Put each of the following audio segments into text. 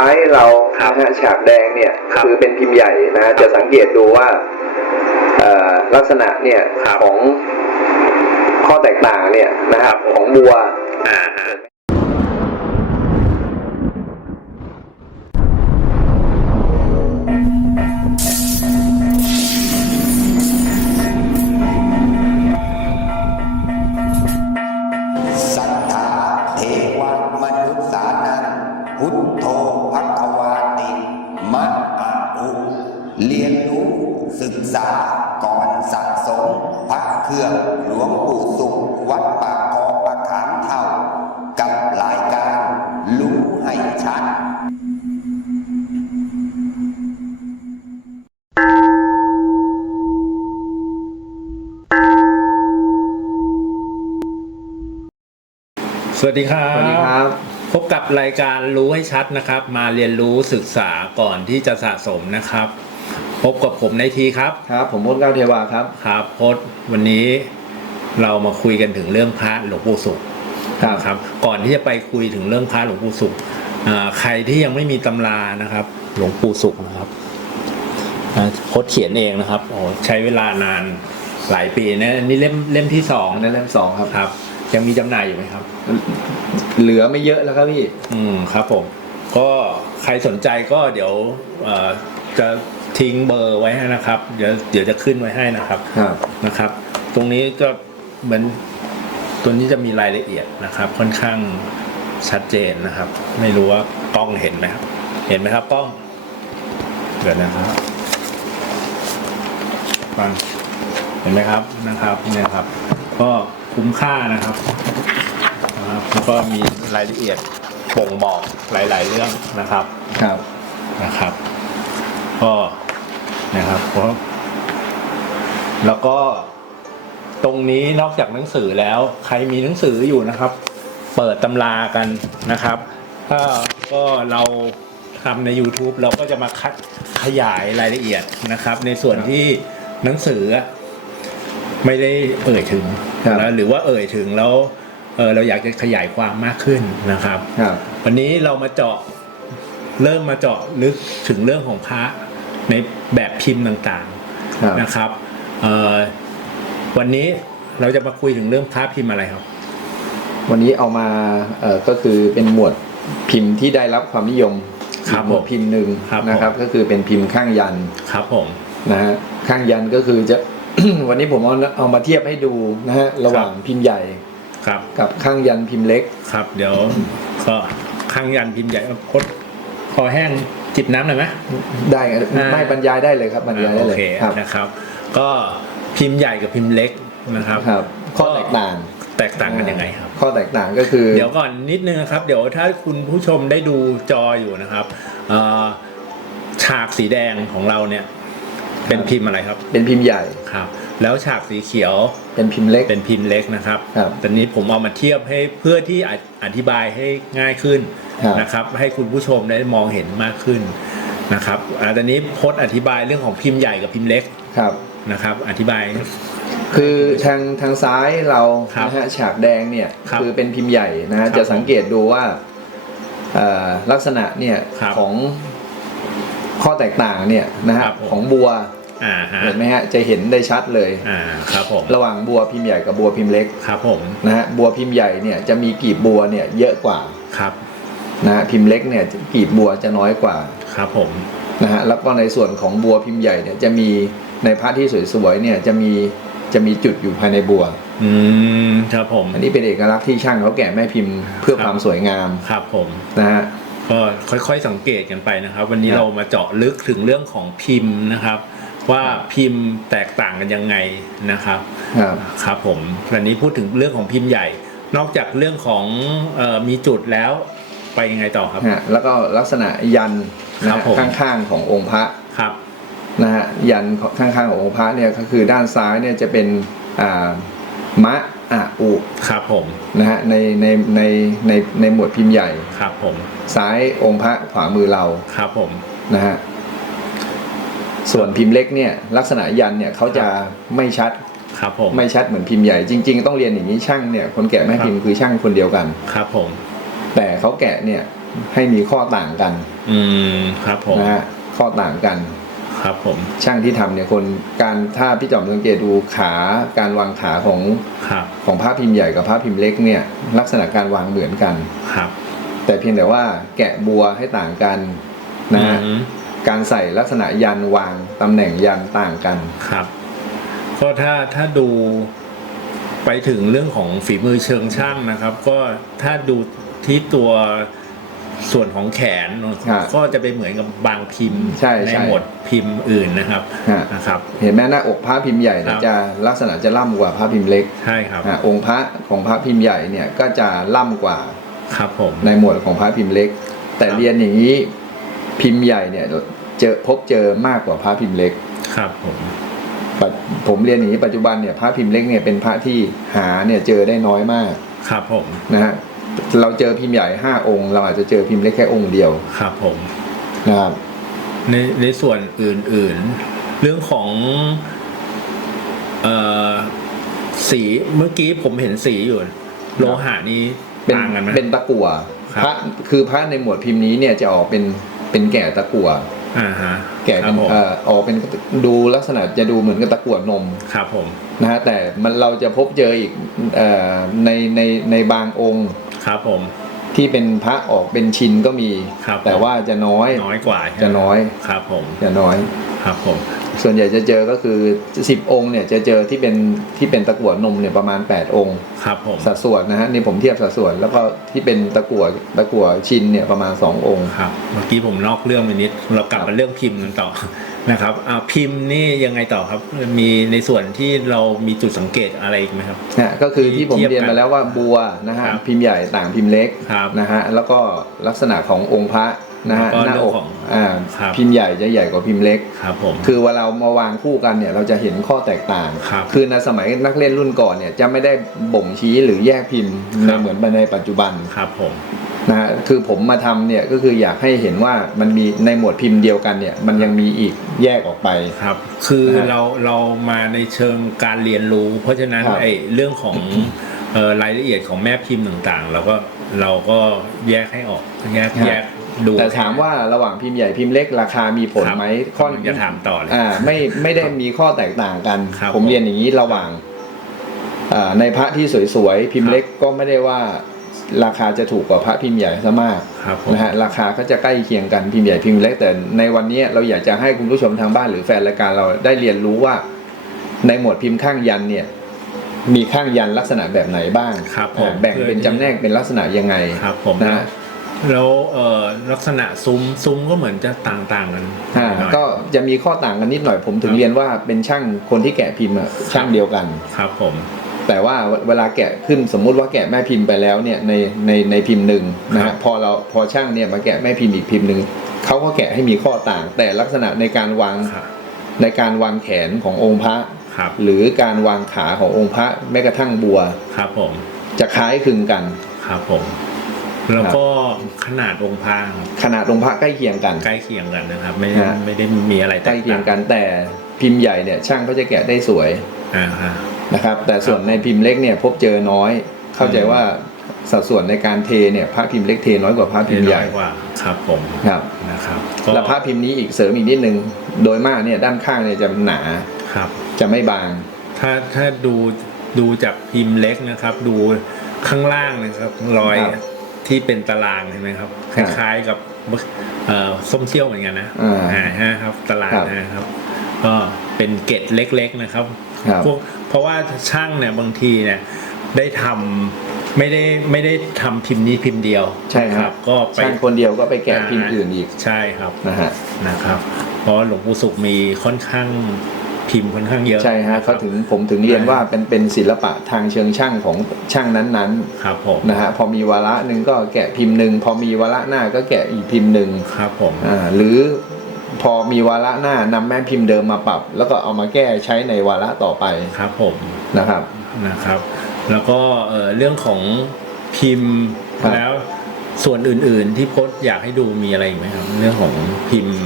ซ้ายเราครับนะฮะฉากแดงเนี่ยครับคือเป็นพิมพ์ใหญ่นะฮะจะสังเกตดูว่าเอ่อลักษณะเนี่ยครับ ของข้อแตกต่างเนี่ยนะครับของบัว อ่า เครื่องหลวงปู่สุขวัดปากคอประขามเท่า กับรายการรู้ให้ชัด สวัสดีครับ สวัสดีครับ พบกับรายการรู้ให้ชัดนะครับ มาเรียนรู้ศึกษาก่อนที่จะสะสมนะครับ พบกับผมในทีครับครับ ผมมดเก้าเทวาครับครับพจน์วันนี้เรามาคุยกันถึงเรื่องพระหลวงปู่สุขครับครับ ก่อนที่จะไปคุยถึงเรื่องพระหลวงปู่สุขอ่าใครที่ยังไม่มีตำรานะครับ หลวงปู่สุขนะครับอ่าพจน์เขียนเองนะครับโอ้ใช้เวลานานหลายปีนะนี่เล่มเล่มที่สองอันนั้นเล่มสองครับครับ ยังมีจำหน่ายอยู่ไหมครับ เหลือไม่เยอะแล้วครับพี่ อืมครับผม ก็ใครสนใจก็เดี๋ยวเอ่อจะ ทิ้งเบอร์ไว้ให้นะครับ เดี๋ยวเดี๋ยวจะขึ้นไว้ให้นะครับครับนะครับ ตรงนี้ก็เหมือนตัวนี้จะมีรายละเอียดนะครับ ค่อนข้างชัดเจนนะครับ ไม่รู้ว่ากล้องเห็นไหมครับ เห็นไหมครับกล้องเดี๋ยวนะครับฟังเห็นไหมครับนะครับเนี่ยครับ ก็คุ้มค่านะครับนะครับแล้วก็มีรายละเอียดบ่งบอกหลาย ๆ เรื่องนะครับครับนะครับ ก็ นะครับเพราะแล้วก็ตรงนี้นอกจากหนังสือแล้ว ใครมีหนังสืออยู่นะครับ เปิดตำรากันนะครับ ถ้าก็เราทำใน YouTube เราก็จะมาคัดขยายรายละเอียดนะครับ ในส่วนที่หนังสืออะไม่ได้เอ่ยถึงครับนะหรือว่าเอ่ยถึงแล้วเออเราอยากจะขยายความมากขึ้นนะครับครับวันนี้เรามาเจาะเริ่มมาเจาะลึกถึงเรื่องของพระ ในแบบพิมพ์ต่างครับๆนะครับเอ่อวันนี้เราจะมาคุยถึงเรื่องพระพิมพ์อะไรครับ วันนี้เอามาเอ่อก็คือเป็นหมวดพิมพ์ที่ได้รับความนิยมครับอีกหมวดพิมพ์หนึ่งครับนะครับ ก็คือเป็นพิมพ์ข้างยันครับผมนะฮะข้างยันก็คือจะวันนี้ผมเอาเอามาเทียบให้ดูนะฮะระหว่างพิมพ์ใหญ่ครับกับข้างยันพิมพ์เล็กครับ เดี๋ยวก็ข้างยันพิมพ์ใหญ่พดคอแห้ง จิบน้ำหน่อยไหมได้อ่าไม่บรรยายได้เลยครับบรรยายได้โอเลยเคครับนะครับ ก็พิมพ์ใหญ่กับพิมพ์เล็กนะครับครับข้อแตกต่างแตกต่างกันยังไงครับ ข้อแตกต่างก็คือ เดี๋ยวก่อนนิดนึงนะครับ เดี๋ยวถ้าคุณผู้ชมได้ดูจออยู่นะครับเอ่อฉากสีแดงของเราเนี่ย เป็นพิมพ์อะไรครับเป็นพิมพ์ใหญ่ครับ แล้วฉากสีเขียวเป็นพิมพ์เล็กเป็นพิมพ์เล็กนะครับครับตอนนี้ผมเอามาเทียบให้เพื่อที่ออธิบายให้ง่ายขึ้นครับ นะครับ ให้คุณผู้ชมได้มองเห็นมากขึ้นนะครับอ่าตอนนี้พจน์อธิบายเรื่องของพิมพ์ใหญ่กับพิมพ์เล็กครับ นะครับ อธิบาย คือทางทางซ้ายเราครับนะฮะฉากแดงเนี่ยครับคือเป็นพิมพ์ใหญ่นะฮะครับจะสังเกตดูว่าเอ่อลักษณะเนี่ยครับ ของ ข้อแตกต่างเนี่ยนะฮะครับผม ของบัวอ่าฮะเห็นไหมฮะจะเห็นได้ชัดเลย อ่าครับผมระหว่างบัวพิมพ์ใหญ่กับบัวพิมพ์เล็กครับผมนะฮะบัวพิมพ์ใหญ่เนี่ยจะมีกีบบัวเนี่ยเยอะกว่าครับนะฮะพิมพ์เล็กเนี่ยกีบบัวจะน้อยกว่าครับผมนะฮะแล้วก็ในส่วนของบัวพิมพ์ใหญ่เนี่ยจะมีในพระที่สวยๆเนี่ยจะมีจะมีจุดอยู่ภายในบัว อืมครับผมอันนี้เป็นเอกลักษณ์ที่ช่างเขาแกะแม่พิมพ์เพื่อครับความสวยงามครับผมนะฮะ ก็ค่อยๆสังเกตกันไปนะครับ วันนี้ครับเรามาเจาะลึกถึงเรื่องของพิมพ์นะครับ ว่าพิมพ์แตกต่างกันยังไงนะครับครับครับผมวันนี้พูดถึงเรื่องของพิมพ์ใหญ่ นอกจากเรื่องของเออมีจุดแล้วไปยังไงต่อครับฮะแล้วก็ลักษณะยันนะครัฮะบผมข้างๆขององค์พระครับนะฮะยันข้างๆขององค์พระเนี่ยก็คือด้านซ้ายเนี่ยจะเป็นอ่ามะ อะอุครับผมนะฮะในในในในในหมวดพิมพ์ใหญ่ครับผม ซ้ายองค์พระขวามือเราครับผมนะฮะส่วนพิมพ์เล็กเนี่ยลักษณะยันเนี่ยเขาจะไม่ชัดครับผมไม่ชัดเหมือนพิมพ์ใหญ่จริง ๆ ต้องเรียนอย่างนี้ช่างเนี่ยคนแกะแม่พิมพ์คือช่างคนเดียวกันครับผม แต่เขาแกะเนี่ยให้มีข้อต่างกัน อืมครับผมนะฮะข้อต่างกัน ครับผมช่างที่ทำเนี่ยคนการถ้าพี่จอมสังเกตดูขาการวางขาของครับของพระพิมพ์ใหญ่กับพระพิมพ์เล็กเนี่ยลักษณะการวางเหมือนกันครับ แต่เพียงแต่ว่าแกะบัวให้ต่างกันนะฮะอืมการใส่ลักษณะยันวางตำแหน่งยันต่างกันครับ ก็ถ้าถ้าดูไปถึงเรื่องของฝีมือเชิงช่างนะครับ ก็ถ้าดูที่ตัว ส่วนของแขนครับก็จะไปเหมือนกับบางพิมพ์ใช่ใช่หมวดพิมพ์อื่นนะครับฮะนะครับ เห็นไหมหน้าอกพระพิมพ์ใหญ่เนี่ยครับจะลักษณะจะล่ำกว่าพระพิมพ์เล็กใช่ครับอะองค์พระของพระพิมพ์ใหญ่เนี่ยก็จะล่ำกว่าครับผมในหมวดของพระพิมพ์เล็ก แต่ครับเรียนอย่างนี้พิมพ์ใหญ่เนี่ยเจอพบเจอมากกว่าพระพิมพ์เล็กครับผมปัจผมเรียนอย่างนี้ปัจจุบันเนี่ยพระพิมพ์เล็กเนี่ยเป็นพระที่หาเนี่ยเจอได้น้อยมากครับผมนะฮะ เราเจอพิมพ์ใหญ่ห้าองค์ เราอาจจะเจอพิมพ์เล็กแค่องค์เดียวครับผมนะครับในในส่วนอื่นๆ เรื่องของเอ่อสีเมื่อกี้ผมเห็นสีอยู่ โลหะนี้เป็นต่างกันไหมเป็นตะกั่วครับพระคือพระในหมวดพิมพ์นี้เนี่ยจะออกเป็นเป็นแก่ตะกั่วอ่าฮะแก่คเป็รับนผมเอ่อออกเป็นดูลักษณะจะดูเหมือนกับตะกั่วนมครับผมนะฮะแต่มันเราจะพบเจออีกเอ่อในในในบางองค์ ครับผม ที่เป็นพระออกเป็นชินก็มี ครับ แต่ว่าจะน้อยน้อยกว่าใช่ไหมจะน้อยครับผมจะน้อยครับผม ส่วนใหญ่จะเจอก็คือ 10 องค์เนี่ยจะเจอที่เป็นที่เป็นตะกั่วนมเนี่ยประมาณ 8 องค์ครับผมสัดส่วนนะฮะนี่ผมเทียบสัดส่วน แล้วก็ที่เป็นตะกั่วตะกั่วชินเนี่ยประมาณ 2 องค์ครับเมื่อกี้ผมนอกเรื่องไปนิดเรากลับมาเรื่องพิมพ์กันต่อนะครับอ่าพิมพ์นี่ยังไงต่อครับมีในส่วนที่เรามีจุดสังเกตอะไรอีกไหมครับนะก็คือที่ผมเทียบกันเรียนมาแล้วว่าบัวนะฮะครับพิมพ์ใหญ่ต่างพิมพ์เล็กครับนะฮะแล้วก็ลักษณะขององค์พระ นะฮะแล้วก็หน้าอกเรื่องของอ่าครับพิมพ์ใหญ่จะใหญ่กว่าพิมพ์เล็กครับผมคือเวลาเรามาวางคู่กันเนี่ยเราจะเห็นข้อแตกต่างครับคือในสมัยนักเล่นรุ่นก่อนเนี่ยจะไม่ได้บ่งชี้หรือแยกพิมพ์คในรับเหมือนในปัจจุบันครับผมนะฮะคือผมมาทำเนี่ยก็คืออยากให้เห็นว่ามันมีในหมวดพิมพ์เดียวกันเนี่ยมันยังมีอีกแยกออกไปครับ คือนะฮะเราเรามาในเชิงการเรียนรู้ เพราะฉะนั้นครับไอ้เรื่องของเอ่อรายละเอียดของแม่พิมพ์ต่างๆเราก็เราก็แยกให้ออกแยกแยก ดูแต่ถามว่าระหว่างพิมพ์ใหญ่พิมพ์เล็กราคามีผลครับไหมข้อผมจะถามต่อเลยอ่าไม่ไม่ได้มีข้อแตกต่างกันครับผมเรียนอย่างนี้ระหว่างอ่าในพระที่สวยๆ พิมพ์เล็กก็ไม่ได้ว่าราคาจะถูกกว่าพระพิมพ์ใหญ่ซะมากครับผมนะฮะราคาก็จะใกล้เคียงกันพิมพ์ใหญ่พิมพ์เล็ก แต่ในวันนี้เราอยากจะให้คุณผู้ชมทางบ้านหรือแฟนรายการเราได้เรียนรู้ว่า ในหมวดพิมพ์ข้างยันเนี่ยมีข้างยันลักษณะแบบไหนบ้างครับผมอ่าแบ่งเป็นจำแนกเป็นลักษณะยังไงครับผมนะฮะ แล้วเอ่อลักษณะซุ้มซุ้มก็เหมือนจะต่างๆกันอ่าหน่อยก็จะมีข้อต่างกันนิดหน่อยผมถึงครับเรียนว่าเป็นช่างคนที่แกะพิมพ์อะช่างเดียวกัน ครับผม แต่ว่าเวลาแกะขึ้นสมมุติว่าแกะแม่พิมพ์ไปแล้วเนี่ยในในในพิมพ์หนึ่งนะครัฮะบ พอเราพอช่างเนี่ยมาแกะแม่พิมพ์อีกพิมพ์หนึ่งเขาก็แกะให้มีข้อต่าง แต่ลักษณะในการวางครับในการวางแขนขององค์พระ ครับหรือการวางขาขององค์พระแม้กระทั่งบัว ครับผมจะคล้ายคลึงกัน ครับผม แล้วก็ขนาดองค์พระครับขนาดองค์พระใกล้เคียงกัน ใกล้เคียงกันนะครับ ไม่ฮะ ไม่ได้มีอะไรแตใกล้กเคียต่างงกันแต่พิมพ์ใหญ่เนี่ยช่างเขาจะแกะได้สวยอ่าฮะ นะครับ แต่ส่วนในพิมพ์เล็กเนี่ยพบเจอน้อย เข้าใจอืมว่าสัดส่วนในการเทเนี่ยพระพิมพ์เล็กเทน้อยกว่าพระพิมพ์ใหญ่น้อยกว่าครับผมครับนะครับและพระพิมพ์นี้อีกเสริมอีกนิดนึงโดยมากเนี่ยด้านข้างเนี่ยจะหนาครับ จะไม่บาง ถ้าถ้าดูดูจากพิมพ์เล็กนะครับ ดูข้างล่างนะครับรอยครับ ที่เป็นตารางเห็นไหมครับคครับล้ายๆกับเอ่อส้มเชี่ยวเหมือนกันนะอ่าอ่าฮะครับ ตารางครับนะครับ ก็เป็นเกตเล็ก ๆนะครับครับพวกเพราะว่าช่างเนี่ยบางทีเนี่ยได้ทำไม่ได้ไม่ได้ทำพิมพ์นี้พิมพ์เดียว ใช่ครับ ก็ไปช่างคนเดียวก็ไปแกะพิมพ์อื่นอีกใช่ครับนะฮะนะครับ เพราะหลวงปู่สุขมีค่อนข้าง พิมพ์ค่อนข้างเยอะใช่ฮะนคเขารับถึงผมถึงเรียนว่าเป็นเป็นศิลปะทางเชิงช่างของช่างนั้นครับผมๆนะฮะพอมีวาระหนึ่งก็แกะพิมพ์หนึ่งพอมีวาระหน้าก็แกะอีกพิมพ์หนึ่งครับผมอ่าหรือพอมีวาระหน้านำแม่พิมพ์เดิมมาปรับ แล้วก็เอามาแก้ใช้ในวาระต่อไปครับผมนะครับนะครับ แล้วก็เอ่อเรื่องของพิมพ์ครับแล้วส่วนอื่น ๆ ที่พจน์อยากให้ดูมีอะไรอีกไหมครับ เรื่องของพิมพ์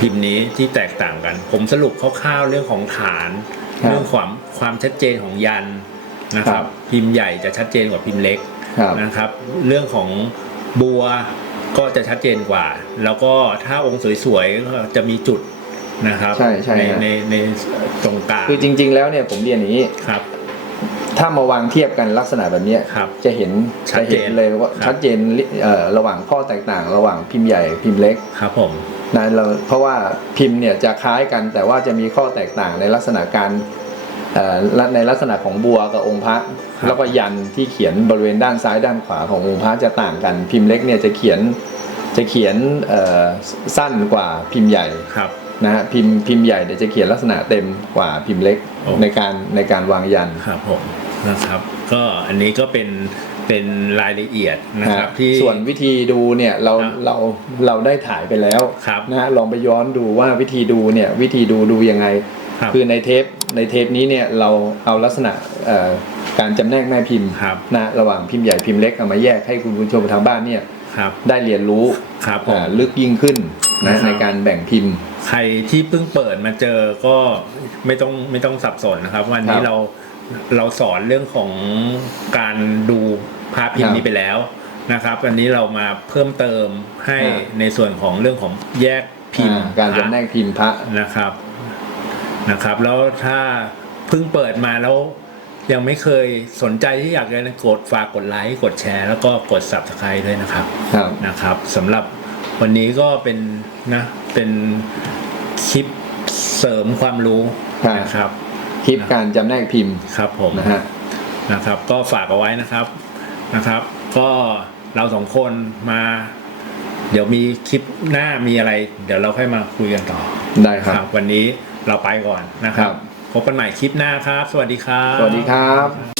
พิมพ์นี้ที่แตกต่างกัน ผมสรุปคร่าวๆเรื่องของฐาน เรื่องความความชัดเจนของยันนะคครัรับบพิมพ์ใหญ่จะชัดเจนกว่าพิมพ์เล็กครับนะครับ เรื่องของบัวก็จะชัดเจนกว่า แล้วก็ถ้าองค์สวยๆก็จะมีจุดนะครับใช่ใช่ในฮะในในตรงกลางคือจริง ๆ แล้วเนี่ยผมเรียนอย่างนี้ครับ ถ้ามาวางเทียบกันลักษณะแบบเนี้ยครับจะเห็นชัดจะเจนเห็นเลยว่าครับชัดเจนเอ่อระหว่างข้อแตกต่าง ระหว่างพิมพ์ใหญ่พิมพ์เล็กครับผม นะเราเพราะว่าพิมพ์เนี่ยจะคล้ายกันแต่ว่าจะมีข้อแตกต่างในลักษณะการเอ่อและในลักษณะของบัวกับองค์พระแล้วก็ยันที่เขียนบริเวณด้านซ้ายด้านขวาขององค์พระจะต่างกัน พิมพ์เล็กเนี่ยจะเขียนจะเขียนเอ่อสั้นกว่าพิมพ์ใหญ่ครับนะฮะพิมพ์พิมพ์ใหญ่เนี่ยจะเขียนลักษณะเต็มกว่าพิมพ์เล็กโอ้ในการในการวางยันครับผมนะครับ ก็อันนี้ก็เป็น เป็นรายละเอียดนะครับฮะที่ส่วนวิธีดูเนี่ยเราครับเราเราได้ถ่ายไปแล้วครับนะฮะลองไปย้อนดูว่าวิธีดูเนี่ยวิธีดูดูยังไงครับคือในเทปในเทปนี้เนี่ยเราเอาลักษณะเอ่อการจำแนกแม่พิมพ์ครับนะระหว่างพิมพ์ใหญ่พิมพ์เล็กเอามาแยกให้คุณผู้ชมทางบ้านเนี่ยครับได้เรียนรู้ครับผมอ่าลึกยิ่งขึ้นนะนะครับในการแบ่งพิมพ์ ใครที่เพิ่งเปิดมาเจอก็ไม่ต้องไม่ต้องสับสนนะครับ วันนี้ครับเราเราสอนเรื่องของการดู ภาพพิมครัพ์บนี้ไปแล้วนะครับวันนี้เรามาเพิ่มเติมให้ครับในส่วนของเรื่องของแยกพิมพ์อ่าการจำแนกพิมพ์พระนะครับนะครับ แล้วถ้าเพิ่งเปิดมาแล้วยังไม่เคยสนใจที่อยากจะกดฝากกดไลค์กดแชร์ แล้วก็กด subscribe ด้วยนะครับครับนะครับสำหรับวันนี้ก็เป็นนะเป็นคลิปเสริมความรู้ครับนะครับ คลิปการจำแนกพิมพ์ครับผมนะฮะนะครับ ก็ฝากเอาไว้นะครับ นะครับ ก็เราสองคนมา เดี๋ยวมีคลิปหน้ามีอะไร เดี๋ยวเราค่อยมาคุยกันต่อได้ครับ วันนี้เราไปก่อนนะครัครับบพบกันใหม่คลิปหน้าครับ สวัสดีครับ สวัสดีครับ